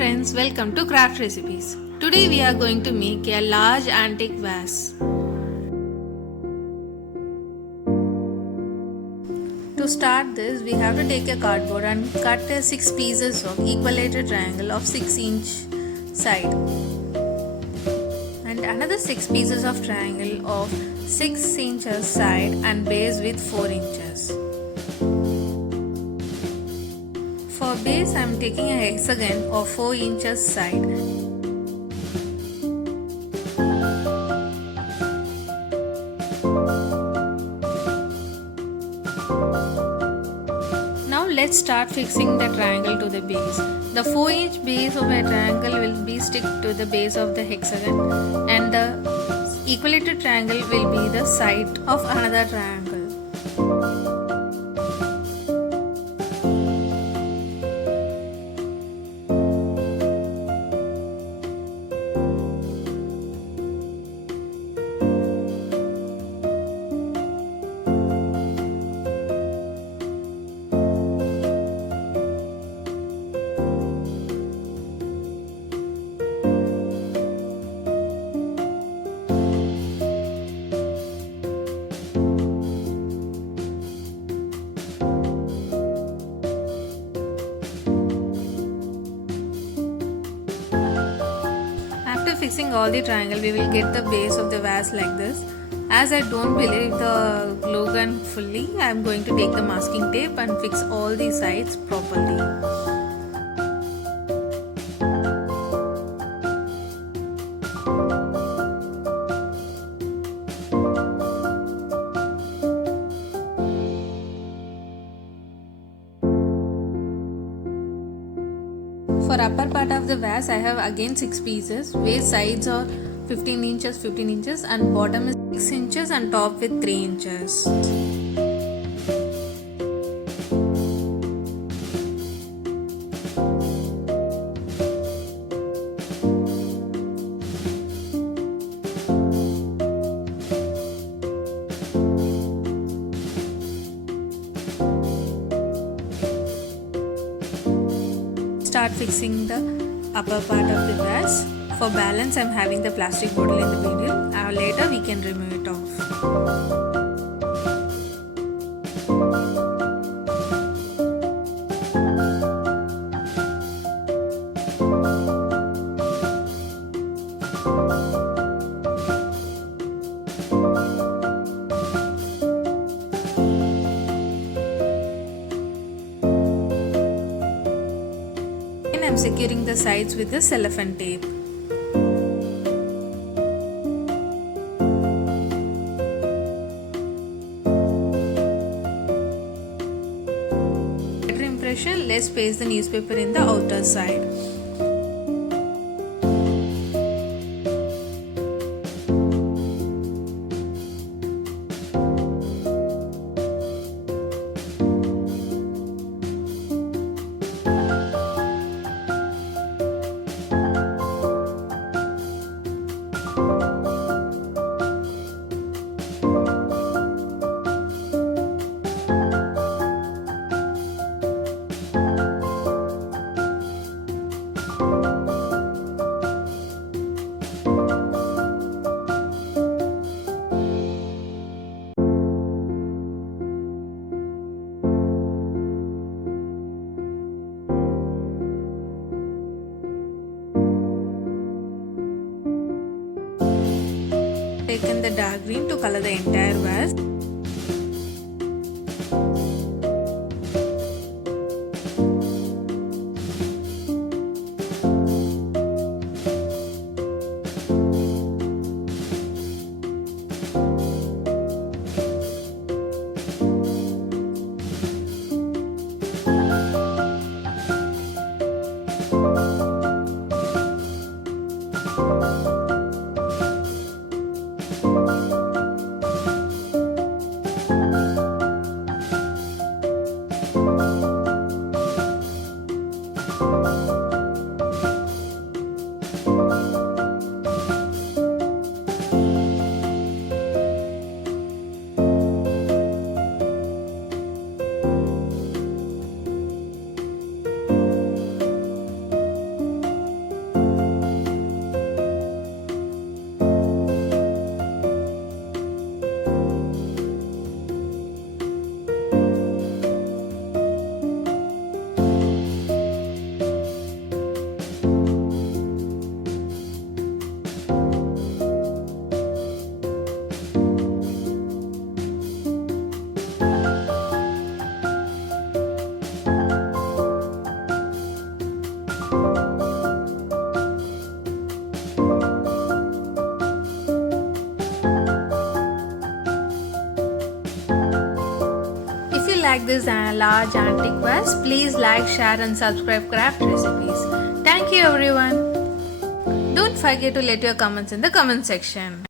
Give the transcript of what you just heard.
friends, welcome to Craft Recipes. Today we are going to make a large antique vase. To start this, we have to take a cardboard and cut 6 pieces of equilateral triangle of 6-inch side and another 6 pieces of triangle of 6 inches side and base with 4 inches. For base, I am taking a hexagon of 4 inches side. Now let's start fixing the triangle to the base. The 4-inch base of a triangle will be stick to the base of the hexagon and the equilateral triangle will be the side of another triangle. Fixing all the triangle, we will get the base of the vase like this. As I don't believe the glue gun fully, I am going to take the masking tape and fix all the sides properly. For upper part of the vase, I have again 6 pieces. Waist sides are 15 inches and bottom is 6 inches and top with 3 inches. Start fixing the upper part of the vase. For balance, I am having the plastic bottle in the middle. Later we can remove it off. I am securing the sides with the cellophane tape. Better impression, let's paste the newspaper in the outer side. Taken the dark green to color the entire vase. like this large antique vase, please like, share and subscribe Craft Recipes. Thank you everyone. Don't forget to let your comments in the comment section.